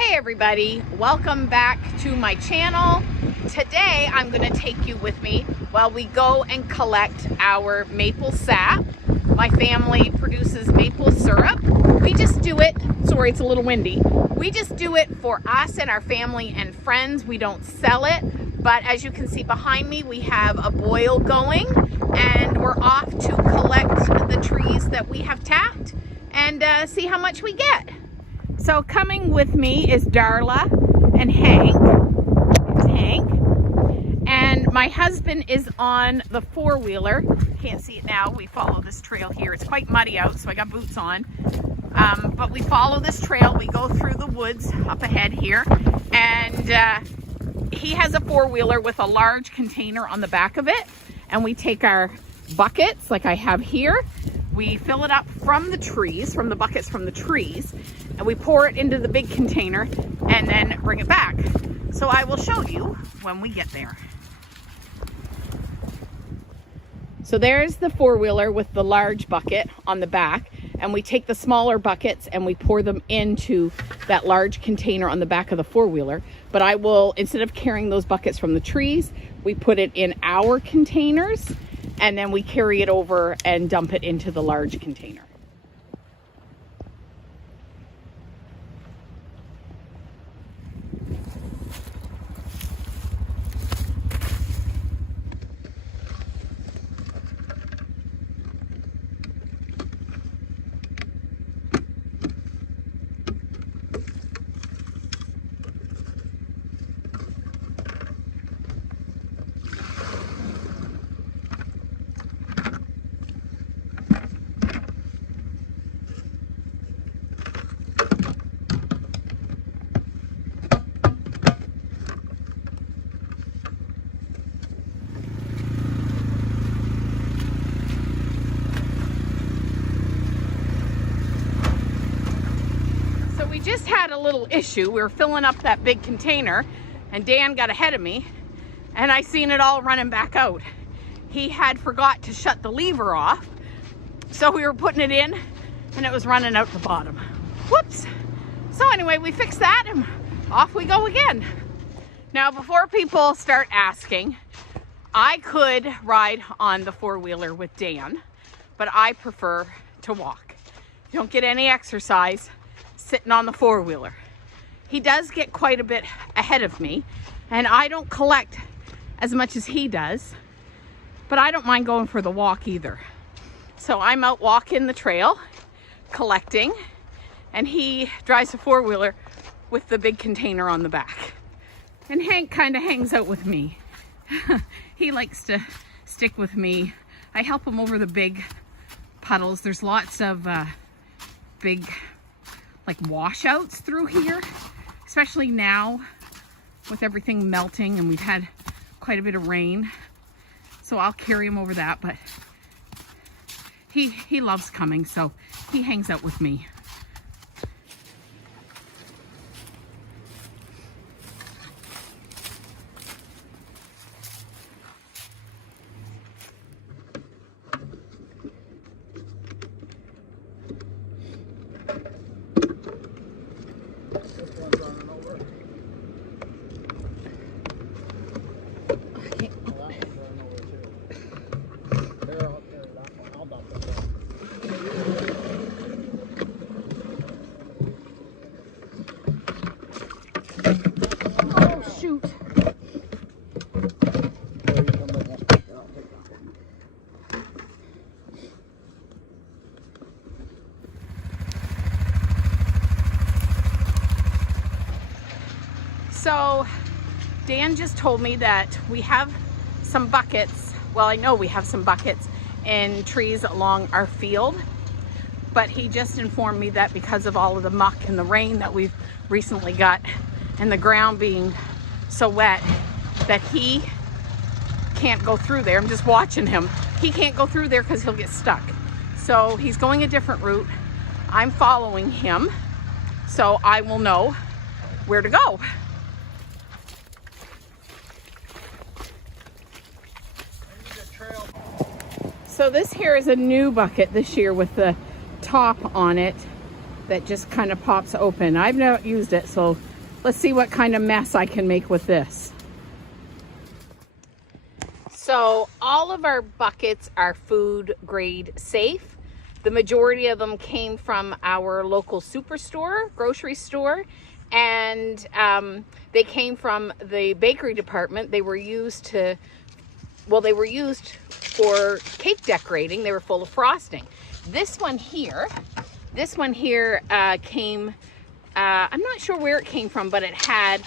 Hey everybody, welcome back to my channel. Today I'm going to take you with me while we go and collect our maple sap. My family produces maple syrup. We just do it, sorry it's a little windy, we just do it for us and our family and friends. We don't sell it, but as you can see behind me we have a boil going and we're off to collect the trees that we have tapped and see how much we get. So coming with me is Darla and Hank. It's Hank. And my husband is on the four-wheeler. Can't see it now. We follow this trail here. It's quite muddy out, so I got boots on. But we follow this trail. We go through the woods up ahead here. And he has a four-wheeler with a large container on the back of it. And we take our buckets, like I have here. We fill it up from the trees, from the buckets from the trees, and we pour it into the big container and then bring it back. So I will show you when we get there. So there's the four-wheeler with the large bucket on the back, and we take the smaller buckets and we pour them into that large container on the back of the four-wheeler. But I will, instead of carrying those buckets from the trees, we put it in our containers and then we carry it over and dump it into the large container. We just had a little issue. We were filling up that big container and Dan got ahead of me and I seen it all running back out. He had forgot to shut the lever off, so we were putting it in and it was running out the bottom. Whoops. So anyway, we fixed that and off we go again. Now before people start asking, I could ride on the four-wheeler with Dan, but I prefer to walk. You don't get any exercise sitting on the four-wheeler. He does get quite a bit ahead of me and I don't collect as much as he does, but I don't mind going for the walk either. So I'm out walking the trail collecting and he drives a four-wheeler with the big container on the back. And Hank kind of hangs out with me. He likes to stick with me. I help him over the big puddles. There's lots of big like washouts through here, especially now with everything melting and we've had quite a bit of rain. So I'll carry him over that, but he loves coming, so he hangs out with me. So Dan just told me that we have some buckets, well I know we have some buckets in trees along our field, but he just informed me that because of all of the muck and the rain that we've recently got and the ground being so wet that he can't go through there. I'm just watching him. He can't go through there because he'll get stuck. So he's going a different route. I'm following him so I will know where to go. So this here is a new bucket this year with the top on it that just kind of pops open. I've not used it, so let's see what kind of mess I can make with this. So all of our buckets are food grade safe. The majority of them came from our local superstore, grocery store, and they came from the bakery department. They were used to, well, they were used for cake decorating. They were full of frosting. This one here came, I'm not sure where it came from, but it had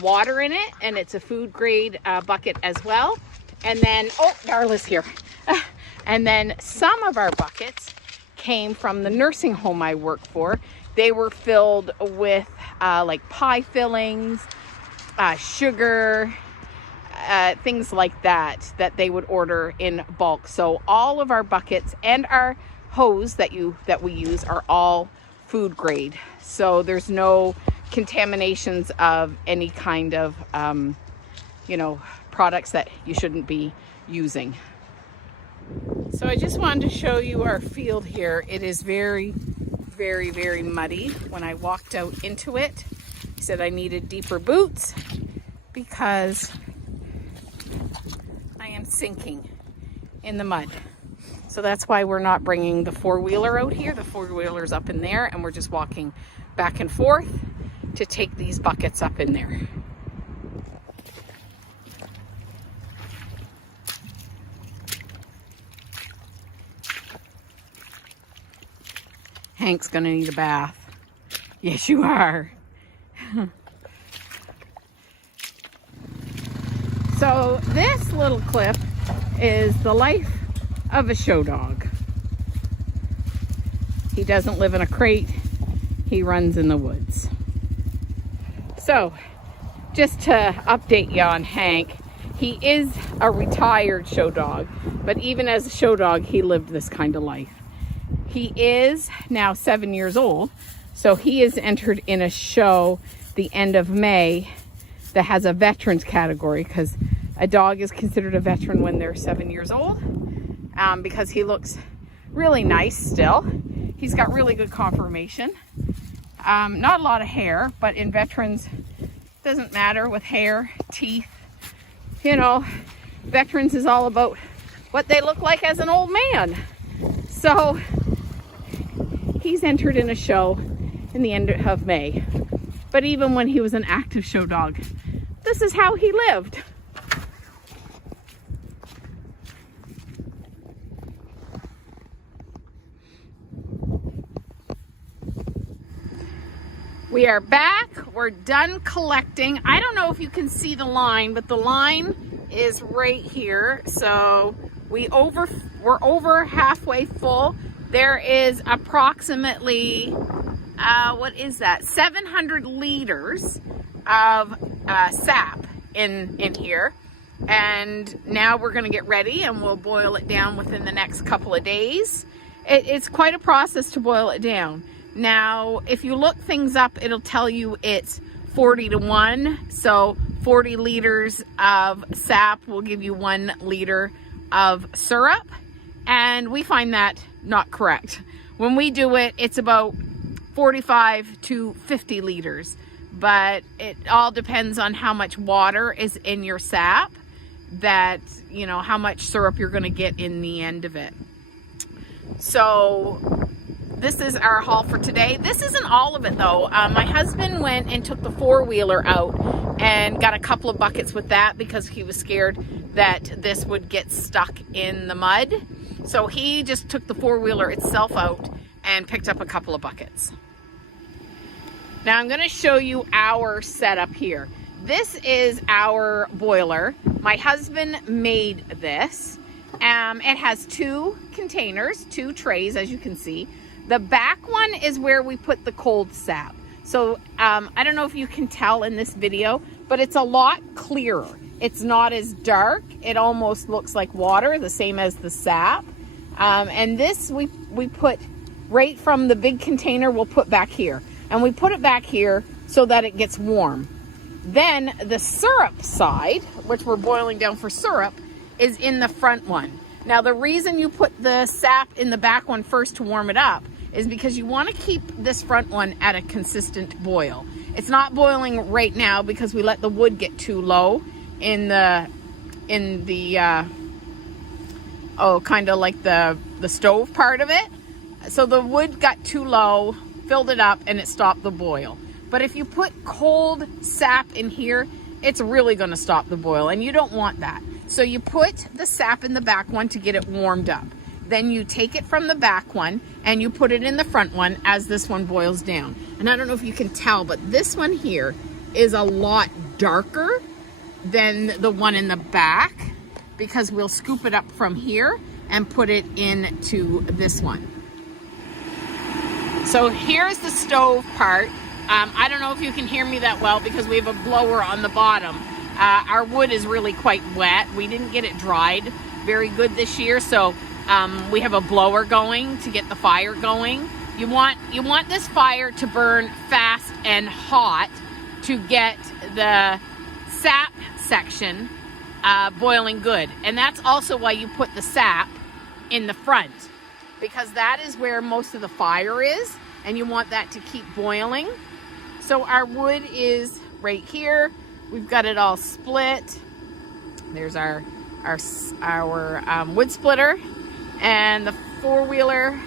water in it, and it's a food grade bucket as well. And then, oh, Darla's here. And then some of our buckets came from the nursing home I work for. They were filled with like pie fillings, sugar, things like that they would order in bulk. So all of our buckets and our hose that we use are all food grade. So there's no contaminations of any kind of you know, products that you shouldn't be using. So I just wanted to show you our field here. It is very, very, very muddy. When I walked out into it, he said I needed deeper boots because I am sinking in the mud. So that's why we're not bringing the four-wheeler out here. The four-wheeler's up in there, and we're just walking back and forth to take these buckets up in there. Hank's gonna need a bath. Yes, you are. So this little clip is the life of a show dog. He doesn't live in a crate. He runs in the woods. So just to update you on Hank, he is a retired show dog, but even as a show dog, he lived this kind of life. He is now 7 years old, so he is entered in a show the end of May that has a veterans category, because a dog is considered a veteran when they're 7 years old, because he looks really nice still. He's got really good conformation. Not a lot of hair, but in veterans, doesn't matter with hair, teeth. You know, veterans is all about what they look like as an old man. So he's entered in a show in the end of May. But even when he was an active show dog, this is how he lived. We are back. We're done collecting. I don't know if you can see the line, but the line is right here. So we're over halfway full. There is approximately, what is that? 700 liters of sap in here. And now we're gonna get ready and we'll boil it down within the next couple of days. It's quite a process to boil it down. Now, if you look things up, it'll tell you it's 40-to-1. So 40 liters of sap will give you 1 liter of syrup. And we find that not correct. When we do it, it's about 45 to 50 liters. But it all depends on how much water is in your sap, that, you know, how much syrup you're gonna get in the end of it. So this is our haul for today. This isn't all of it though. My husband went and took the four-wheeler out and got a couple of buckets with that because he was scared that this would get stuck in the mud. So he just took the four-wheeler itself out and picked up a couple of buckets. Now I'm gonna show you our setup here. This is our boiler. My husband made this. It has 2 containers, 2 trays, as you can see. The back one is where we put the cold sap. So I don't know if you can tell in this video, but it's a lot clearer. It's not as dark. It almost looks like water, the same as the sap. And this we put right from the big container, we'll put back here. And we put it back here so that it gets warm. Then the syrup side, which we're boiling down for syrup, is in the front one. Now the reason you put the sap in the back one first to warm it up is because you want to keep this front one at a consistent boil. It's not boiling right now because we let the wood get too low in the kind of like the stove part of it. So the wood got too low, filled it up, and it stopped the boil. But if you put cold sap in here, it's really going to stop the boil, and you don't want that. So you put the sap in the back one to get it warmed up. Then you take it from the back one and you put it in the front one as this one boils down. And I don't know if you can tell, but this one here is a lot darker than the one in the back, because we'll scoop it up from here and put it into this one. So here's the stove part. I don't know if you can hear me that well because we have a blower on the bottom. Our wood is really quite wet. We didn't get it dried very good this year, so we have a blower going to get the fire going. You want this fire to burn fast and hot to get the sap section boiling good. And that's also why you put the sap in the front, because that is where most of the fire is, and you want that to keep boiling. So our wood is right here. We've got it all split. There's our wood splitter, and the four-wheeler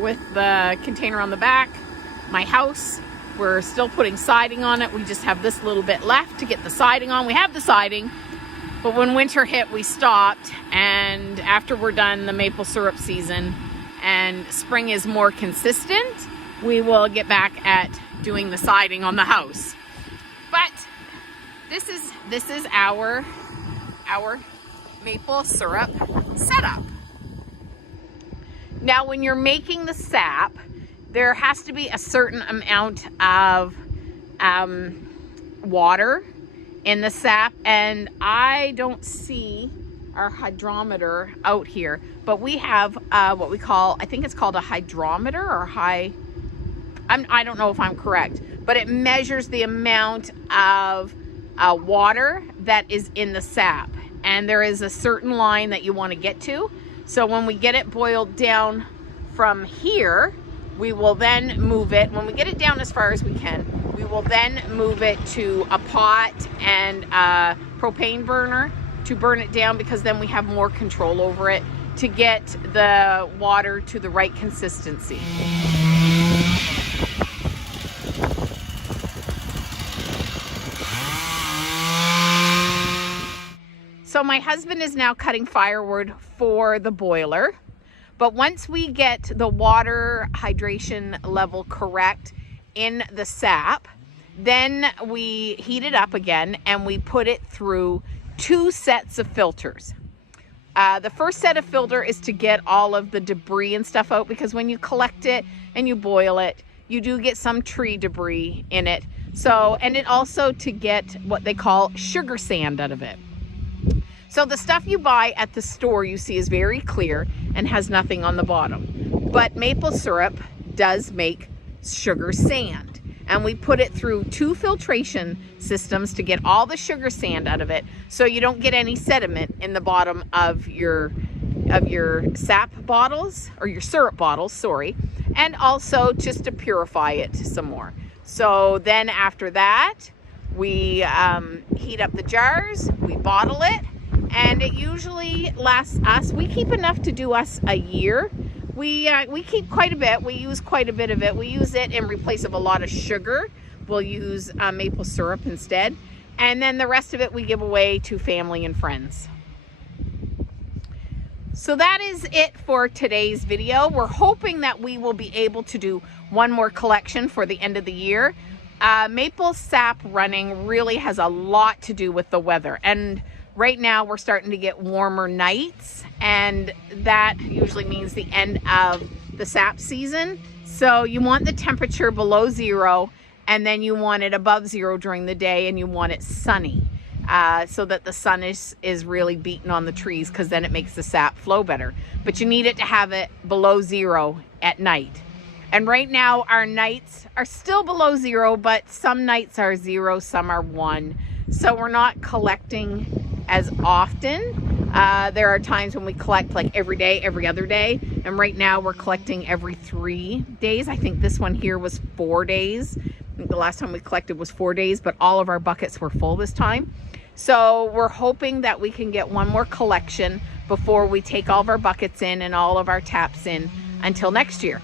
with the container on the back. My house, we're still putting siding on it. We just have this little bit left to get the siding on. We have the siding, but when winter hit, we stopped. And after we're done the maple syrup season and spring is more consistent, we will get back at doing the siding on the house. But this is our maple syrup setup. Now, when you're making the sap, there has to be a certain amount of water in the sap, and I don't see our hydrometer out here, but we have what we call, I think it's called a hydrometer or I don't know if I'm correct, but it measures the amount of water that is in the sap, and there is a certain line that you want to get to. So when we get it boiled down from here, we will then move it. When we get it down as far as we can, we will then move it to a pot and a propane burner to burn it down, because then we have more control over it to get the water to the right consistency. So my husband is now cutting firewood for the boiler. But once we get the water hydration level correct in the sap, then we heat it up again and we put it through 2 sets of filters. The first set of filter is to get all of the debris and stuff out, because when you collect it and you boil it, you do get some tree debris in it. So, and it also to get what they call sugar sand out of it. So the stuff you buy at the store you see is very clear and has nothing on the bottom. But maple syrup does make sugar sand. And we put it through 2 filtration systems to get all the sugar sand out of it, so you don't get any sediment in the bottom of your sap bottles, or your syrup bottles, sorry. And also just to purify it some more. So then after that, we heat up the jars, we bottle it, and it usually lasts us, we keep enough to do us a year. We keep quite a bit. We use quite a bit of it. We use it in replace of a lot of sugar. We'll use maple syrup instead. And then the rest of it we give away to family and friends. So that is it for today's video. We're hoping that we will be able to do one more collection for the end of the year. Maple sap running really has a lot to do with the weather. And right now we're starting to get warmer nights, and that usually means the end of the sap season. So you want the temperature below 0, and then you want it above 0 during the day, and you want it sunny, so that the sun is really beating on the trees, because then it makes the sap flow better. But you need it to have it below 0 at night. And right now our nights are still below 0, but some nights are 0, some are 1. So we're not collecting as often. There are times when we collect like every day, every other day, and right now we're collecting every 3 days. I think this one here was 4 days The last time we collected was 4 days, but all of our buckets were full this time. So we're hoping that we can get one more collection before we take all of our buckets in and all of our taps in until next year.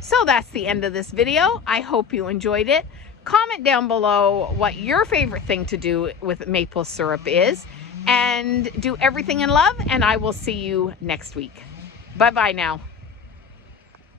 So that's the end of this video. I hope you enjoyed it. Comment down below what your favorite thing to do with maple syrup is, and do everything in love, and I will see you next week. Bye-bye now.